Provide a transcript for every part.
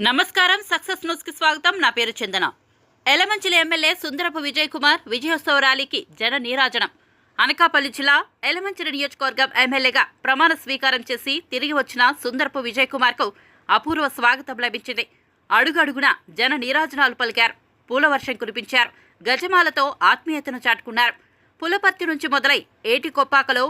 నమస్కారం సక్సెస్ న్యూస్కి స్వాగతం. నా పేరు చందన. ఎలమంచిలి ఎమ్మెల్యే సుందరపు విజయ్ కుమార్ విజయోత్సవ ర్యాలీకి జన నీరాజనం. అనకాపల్లి జిల్లా ఎలమంచిలి నియోజకవర్గం ఎమ్మెల్యేగా ప్రమాణ స్వీకారం చేసి తిరిగి వచ్చిన సుందరపు విజయ్ కుమార్కు అపూర్వ స్వాగతం లభించింది. అడుగడుగున జన నీరాజనాలు పలికారు. పూలవర్షం కురిపించారు. గజమాలతో ఆత్మీయతను చాటుకున్నారు. పులపర్తి నుంచి మొదలై ఏటి కొప్పాకలో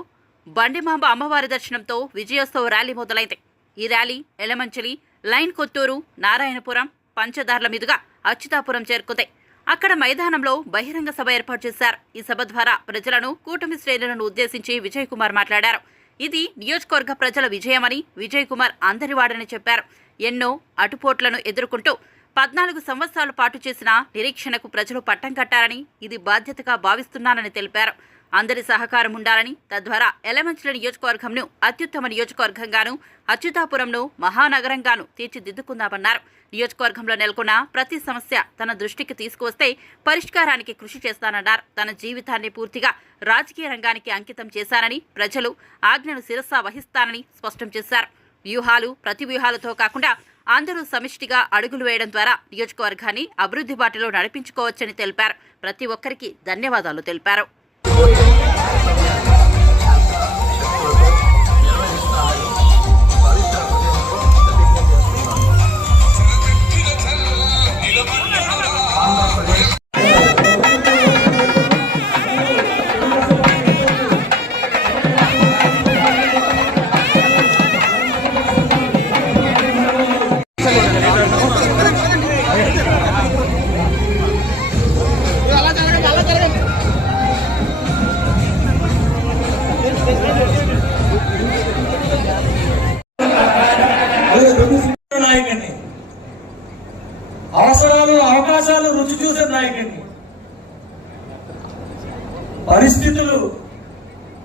బండిమాంబ అమ్మవారి దర్శనంతో విజయోత్సవ ర్యాలీ మొదలైంది. ఈ ర్యాలీ ఎలమంచిలి లైన్ కొత్తూరు నారాయణపురం పంచదార్ల మీదుగా అచ్యుతాపురం చేరుకుంది. అక్కడ మైదానంలో బహిరంగ సభ ఏర్పాటు చేశారు. ఈ సభ ద్వారా ప్రజలను కూటమి శ్రేణులను ఉద్దేశించి విజయ్ కుమార్ మాట్లాడారు. ఇది నియోజకవర్గ ప్రజల విజయమని విజయ్ కుమార్ అందరివాడని చెప్పారు. ఎన్నో అటుపోట్లను ఎదుర్కొంటూ పద్నాలుగు సంవత్సరాల పాటు చేసిన నిరీక్షణకు ప్రజలు పట్టం కట్టారని ఇది బాధ్యతగా భావిస్తున్నానని తెలిపారు. అందరి సహకారం ఉండాలని తద్వారా ఎలమంచిల నియోజకవర్గంను అత్యుత్తమ నియోజకవర్గంగాను అచ్యుతాపురంను మహానగరంగాను తీర్చిదిద్దుకుందామన్నారు. నియోజకవర్గంలో నెలకొన్న ప్రతి సమస్య తన దృష్టికి తీసుకువస్తే పరిష్కారానికి కృషి చేస్తానన్నారు. తన జీవితాన్ని పూర్తిగా రాజకీయ రంగానికి అంకితం చేశానని ప్రజలు ఆజ్ఞను శిరస్సా వహిస్తానని స్పష్టం చేశారు. వ్యూహాలు ప్రతి వ్యూహాలతో కాకుండా అందరూ సమిష్టిగా అడుగులు వేయడం ద్వారా నియోజకవర్గాన్ని అభివృద్ధి బాటలో నడిపించుకోవచ్చని తెలిపారు. ప్రతి ఒక్కరికి ధన్యవాదాలు తెలిపారు.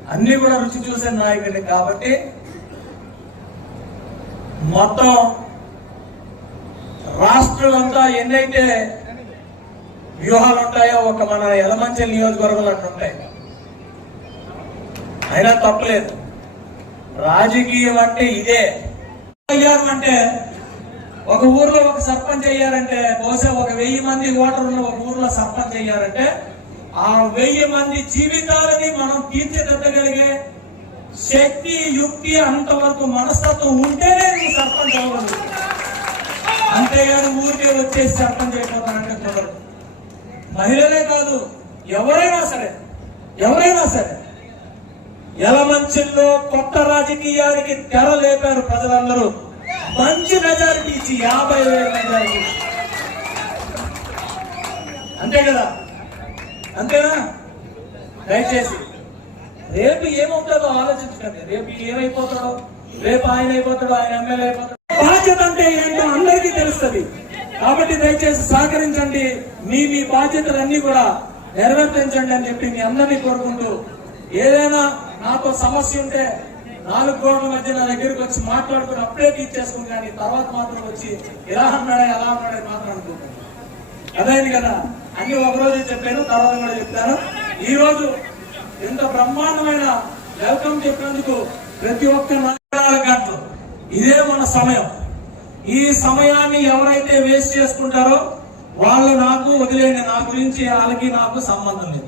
అన్ని కూడా రుచి చూసే నాయకుడిని కాబట్టి మొత్తం రాష్ట్రాలంతా ఎన్నైతే వ్యూహాలు ఉంటాయో ఒక మన ఎలమంచి నియోజకవర్గంలో అట్లా ఉంటాయి. అయినా తప్పలేదు. రాజకీయం అంటే ఇదే. అయ్యారు అంటే ఒక ఊర్లో ఒక సర్పంచ్ అయ్యారంటే బహుశా ఒక వెయ్యి మంది ఓటర్లు ఒక ఊర్లో సర్పంచ్ అయ్యారంటే ఆ వెయ్యి మంది జీవితాలని మనం తీర్చిదిద్దగలిగే శక్తి యుక్తి అంతవరకు మనస్తత్వం ఉంటేనే నువ్వు సర్పంచ్ అవ్వదు అంతేగాని ఊరికే వచ్చేసి సర్పంచ్ అయిపోతానంటే కుదరదు. మహిళలే కాదు ఎవరైనా సరే ఎవరైనా సరే ఎలమంచిల్లో కొత్త రాజకీయానికి తెర లేపారు ప్రజలందరూ. మంచి మెజారిటీ ఇచ్చి యాభై వేల మెజారిటీ. అంతే కదా? అంతేనా? దయచేసి. రేపు ఏమవుతుందో ఆలోచించకండి. రేపు ఏమైపోతాడో రేపు ఆయన అయిపోతాడో ఆయన ఎమ్మెల్యే అయిపోతాడు. బాధ్యత అంటే ఏంటో అందరికీ తెలుస్తుంది. కాబట్టి దయచేసి సహకరించండి. మీ మీ బాధ్యతలన్నీ కూడా నెరవేర్తించండి అని చెప్పి మీ అందరినీ కోరుకుంటూ ఏదైనా నాతో సమస్య ఉంటే నాలుగు గోడల మధ్య నా దగ్గరికి వచ్చి మాట్లాడుకుని అప్పుడే ఇచ్చేసుకుని కానీ తర్వాత మాత్రం వచ్చి ఇలా అన్నాడే అలా అన్నాడే మాత్రం అనుకుంటాను. అదైంది కదా? అన్ని ఒకరోజే చెప్పాను తర్వాత కూడా చెప్తాను. ఈ రోజు ఎంత బ్రహ్మాండమైన వెల్కమ్ చెప్పినందుకు ప్రతి ఒక్క నాలుగు గంటలు. ఇదే మన సమయం. ఈ సమయాన్ని ఎవరైతే వేస్ట్ చేసుకుంటారో వాళ్ళు నాకు వదిలేండి నా గురించి వాళ్ళకి నాకు సంబంధం లేదు.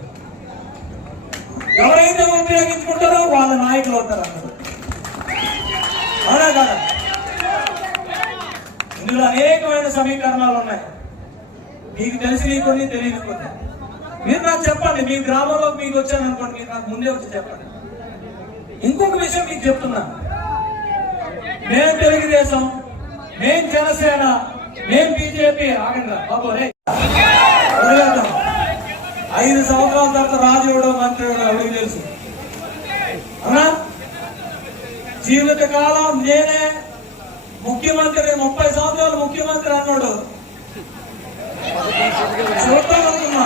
ఎవరైతే ఉపయోగించుకుంటారో వాళ్ళ నాయకులు అవుతారు అందరూ అవునా కదా? ఇందులో అనేకమైన సమీకరణాలు ఉన్నాయి. మీకు తెలిసినవి కొన్ని తెలియని కొన్ని మీరు నాకు చెప్పండి మీ గ్రామంలో మీకు వచ్చాను అనుకోండి మీరు నాకు ముందే వచ్చి చెప్పండి. ఇంకొక విషయం మీకు చెప్తున్నా. మేం తెలుగుదేశం మేం జనసేన మేం బీజేపీ ఆగండి బాబు ఐదు సంవత్సరాల తర్వాత రాజు మంత్రి ఎవడో ఎవరికి తెలుసు? అవునా జీవిత కాలం నేనే ముఖ్యమంత్రి ముప్పై సంవత్సరాలు ముఖ్యమంత్రి అన్నాడు. చూద్దాం అనుకున్నా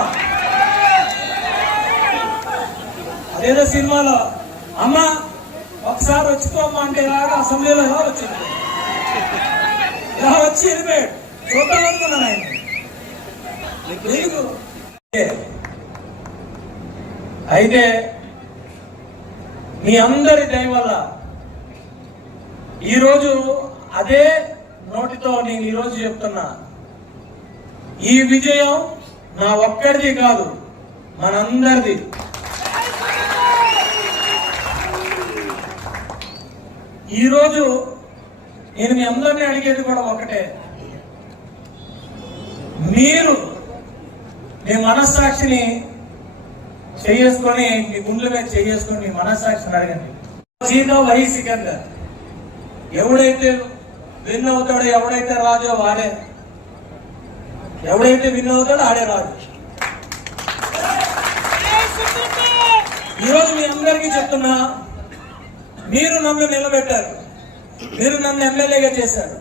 అదేదో సినిమాలో అమ్మ ఒకసారి వచ్చిపోమ్మా అంటే ఇలాగా అసెంబ్లీలో ఎలా వచ్చింది? ఇలా వచ్చి వెళ్ళిపోయాడు? చూద్దాం అనుకున్నాను ఆయన ఎందుకు? అయితే మీ అందరి దయ వల్ల ఈరోజు అదే నోటితో నేను ఈరోజు చెప్తున్నా. ఈ విజయం నా ఒక్కడిది కాదు మనందరిది. ఈరోజు నేను మీ అందరినీ అడిగేది కూడా ఒకటే. మీరు మీ మనస్సాక్షిని చేసుకొని మీ గుండెల మీద చేసుకొని మీ మనస్సాక్షిని అడగండి. సీతా వై సికందర్ ఎవడైతే విన్ అవుతాడో ఎవడైతే రాజో వాడే. ఎవడైతే విన్ అవుతాడో ఆడే రాజు ఈరోజు మీ అందరికీ చెప్తున్నా మీరు నన్ను నిలబెట్టారు. మీరు నన్ను ఎమ్మెల్యేగా చేశారు.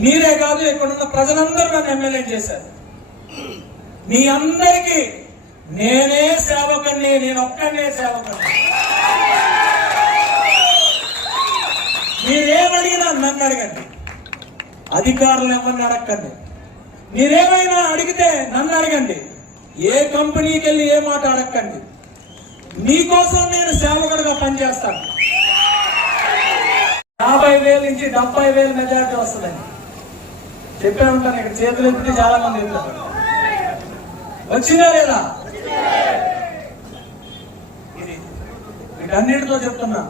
మీరే కాదు ఇక్కడున్న ప్రజలందరూ నన్ను ఎమ్మెల్యే చేశారు. మీ అందరికీ నేనే సేవకుని నేను ఒక్కనే సేవకుని మీరేమడిగినా నన్ను అడగండి. అధికారులు ఎవరిని అడగండి మీరేమైనా అడిగితే నన్ను అడగండి. ఏ కంపెనీకి వెళ్ళి ఏ మాట అడగండి. మీకోసం నేను సేవకుడిగా పనిచేస్తాను. యాభై వేల నుంచి డెబ్బై వేల మెజారిటీ వస్తుందని చెప్పే ఉంటాను ఇక్కడ చేతులు ఎత్తి చాలా మంది ఎత్తారు. వచ్చిందా లేదా? వీటన్నిటితో చెప్తున్నా.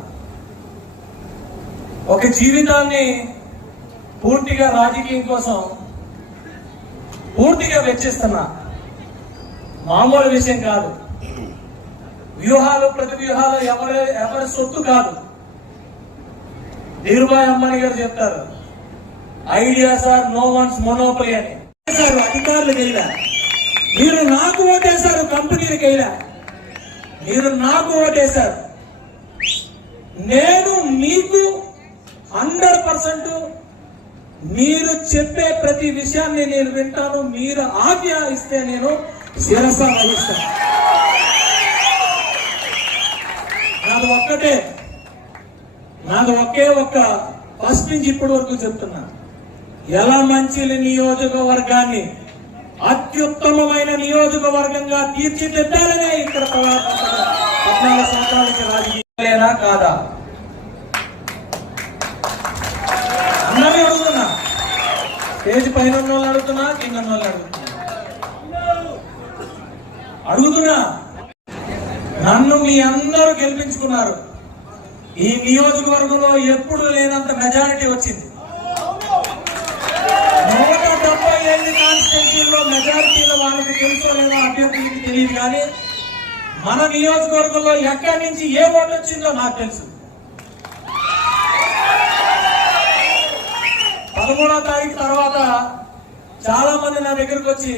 ఒక జీవితాన్ని పూర్తిగా రాజకీయం కోసం పూర్తిగా వెచ్చిస్తున్నా మామూలు విషయం కాదు. వ్యూహాలు ప్రతి వ్యూహాలు ఎవరి ఎవరి సొత్తు కాదు. ధీరుభాయ్ అంబానీ గారు చెప్తారు ideas are no one's monopoly అని. సార్ అధికారులు గైలా మీరు నాకు ఓటేశారు కంపెనీలకు గైలా మీరు నాకు ఓటేశారు. నేను మీకు హండ్రెడ్ పర్సెంట్ మీరు చెప్పే ప్రతి విషయాన్ని నేను వింటాను మీరు ఆజ్ఞ ఇస్తే నేను శిరస వహిస్తాను నాది ఒక్కటే. నాది ఒకే ఒక్క ఫస్ట్ నుంచి ఇప్పటి వరకు చెప్తున్నా. ఎలా మంచి నియోజకవర్గాన్ని అత్యుత్తమమైన నియోజకవర్గంగా తీర్చిదిద్దాలనే ఇక్కడ పద్నాలుగు సంవత్సరాలకి రాజకీయాలేనా కాదా? స్టేజ్ పైన ఉన్న వాళ్ళు అడుగుతున్నా కింద ఉన్న వాళ్ళు అడుగుతున్నా. అడుగుతున్నా. నన్ను మీ అందరూ గెలిపించుకున్నారు. ఈ నియోజకవర్గంలో ఎప్పుడు లేనంత మెజారిటీ వచ్చింది. నూట డెబ్బై ఐదు కాన్స్టిట్యూన్సీల్లో మెజారిటీలో వాళ్ళకి తెలుసో లేదో అభ్యర్థులకి తెలియదు కానీ మన నియోజకవర్గంలో ఎక్కడి నుంచి ఏ ఓటు వచ్చిందో నాకు తెలుసు. పదమూడో తారీఖు తర్వాత చాలా మంది నా దగ్గరకు వచ్చి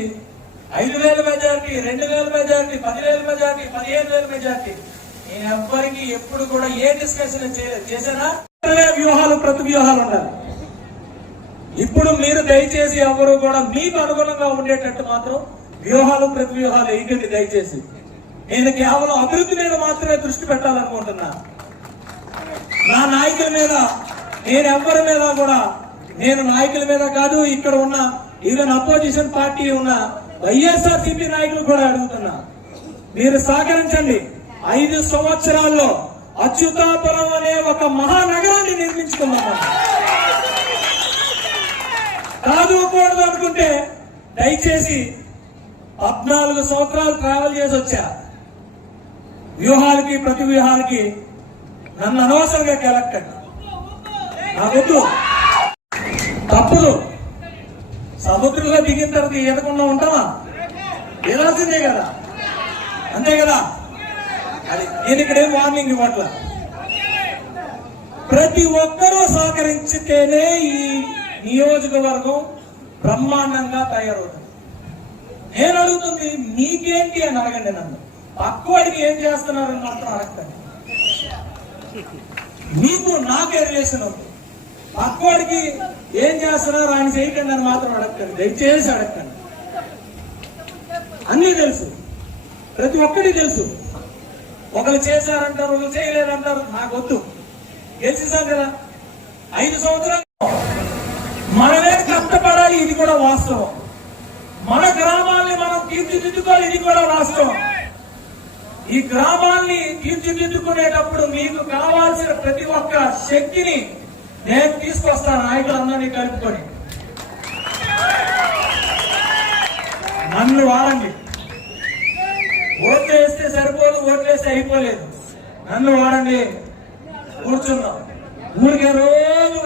ఐదు వేల మెజార్టీ రెండు వేల మెజార్టీ పదివేల మెజార్టీ పదిహేను వేల మెజార్టీ. నేను ఎవ్వరికి ఎప్పుడు కూడా ఏ డిస్కషన్ చేయలేదు చేశానా? వ్యూహాలు ప్రతి వ్యూహాలు ఉండాలి. ఇప్పుడు మీరు దయచేసి ఎవరు కూడా మీకు అనుగుణంగా ఉండేటట్టు మాత్రం వ్యూహాలు ప్రతి వ్యూహాలు వేయకండి దయచేసి. నేను కేవలం అభివృద్ధి మీద మాత్రమే దృష్టి పెట్టాలనుకుంటున్నా. నా నాయకుల మీద నేను ఎవరి మీద కూడా నేను నాయకుల మీద కాదు ఇక్కడ ఉన్న ఈవెన్ అపోజిషన్ పార్టీ ఉన్న వైఎస్ఆర్సిపి నాయకులు కూడా అడుగుతున్నా. మీరు సహకరించండి. ఐదు సంవత్సరాల్లో అచ్యుతాపురం అనే ఒక మహానగరాన్ని నిర్మించుకున్నాం కాదు అనుకుంటే దయచేసి పద్నాలుగు సంవత్సరాలు ట్రావెల్ చేసి వచ్చా. వ్యూహాలకి ప్రతి వ్యూహాలకి నన్ను అనవసరంగా కెలక్కండి వద్దు. తప్పదు సముద్రంలో దిగిన తర్వాత ఈదకుండా ఉంటామా ఈదాల్సిందే కదా. అంతే కదా? అది నేను ఇక్కడ ఏం వార్నింగ్ ఇవ్వట్ల? ప్రతి ఒక్కరూ సహకరించితేనే ఈ నియోజకవర్గం బ్రహ్మాండంగా తయారవుతుంది. నేను అడుగుతుంది మీకేంటి అని అడగండి నన్ను. పక్కవాడికి ఏం చేస్తున్నారని మాత్రం అడగండి మీకు నాకే రిలేషన్ ఉంది? పక్కవాడికి ఏం చేస్తున్నారు ఆయన చేయకండి అని మాత్రం అడగండి దయచేసి అడగండి అన్నీ తెలుసు. ప్రతి ఒక్కటి తెలుసు. ఒకరు చేశారంటారు ఒకరు చేయలేదంటారు. నాకు వద్దు. గెలిచేసాం కదా. ఐదు సంవత్సరాలు. మనమే కష్టపడాలి ఇది కూడా వాస్తవం. మన గ్రామాల్ని మనం తీర్చిదిద్దుకోవాలి ఇది కూడా వాస్తవం. ఈ గ్రామాల్ని తీర్చిదిద్దుకునేటప్పుడు మీకు కావాల్సిన ప్రతి ఒక్క శక్తిని నేను తీసుకొస్తాను నాయకులందరినీ కలుపుకొని. నన్ను వాడండి ఓట్లు వేస్తే సరిపోదు ఓట్లు వేస్తే అయిపోలేదు. నన్ను వాడండి కూర్చున్నాం ఊరికే రోజు